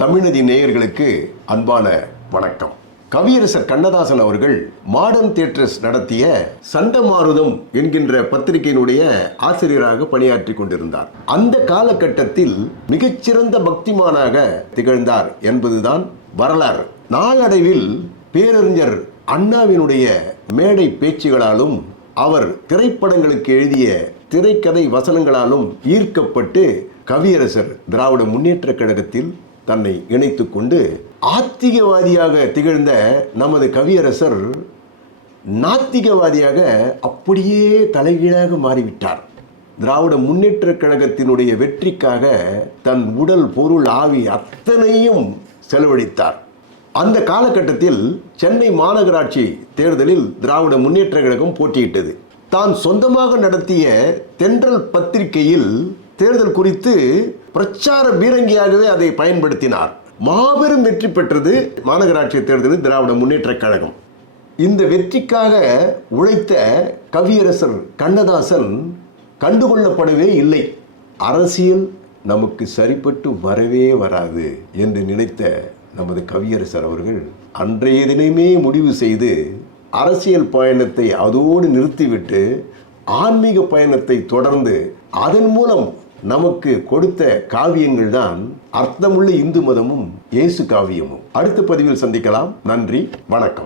தமிழ்நதி நேயர்களுக்கு அன்பான வணக்கம். கவியரசர் கண்ணதாசன் அவர்கள் மாடர்ன் தியேட்டர்ஸ் நடத்திய சண்டமாருதம் என்கின்ற பத்திரிகையினுடைய ஆசிரியராக பணியாற்றி கொண்டிருந்தார். அந்த காலகட்டத்தில் மிகச்சிறந்த பக்திமானாக திகழ்ந்தார் என்பதுதான் வரலாறு. நாளடைவில் பேரறிஞர் அண்ணாவினுடைய மேடை பேச்சுகளாலும் அவர் திரைப்படங்களுக்கு எழுதிய திரைக்கதை வசனங்களாலும் ஈர்க்கப்பட்டு கவியரசர் திராவிட முன்னேற்ற கழகத்தில் தன்னை இணைத்து கொண்டு ஆத்திகவாதியாக திகழ்ந்த நமது கவியரசர் நாத்திகவாதியாக அப்படியே தலைகீழாக மாறிவிட்டார். திராவிட முன்னேற்ற கழகத்தினுடைய வெற்றிக்காக தன் உடல் பொருள் ஆவி அத்தனையும் செலவழித்தார். அந்த காலகட்டத்தில் சென்னை மாநகராட்சி தேர்தலில் திராவிட முன்னேற்ற கழகம் போட்டியிட்டது. தான் சொந்தமாக நடத்திய தென்றல் பத்திரிகையில் தேர்தல் குறித்து பிரச்சார பீரங்கியாகவே அதை பயன்படுத்தினார். மாபெரும் வெற்றி பெற்றது மாநகராட்சி தேர்தலில் திராவிட முன்னேற்ற கழகம். இந்த வெற்றிக்காக உழைத்த கவியரசர் கண்ணதாசன் கண்டுகொள்ளப்படவே இல்லை. அரசியல் நமக்கு சரிப்பட்டு வரவே வராது என்று நினைத்த நமது கவியரசர் அவர்கள் அன்றைய தினமே முடிவு செய்து அரசியல் பயணத்தை அதோடு நிறுத்திவிட்டு ஆன்மீக பயணத்தை தொடர்ந்து அதன் மூலம் நமக்கு கொடுத்த காவியங்கள் தான் அர்த்தமுள்ள இந்து மதமும் இயேசு காவியமும். அடுத்த பதிவில் சந்திக்கலாம். நன்றி. வணக்கம்.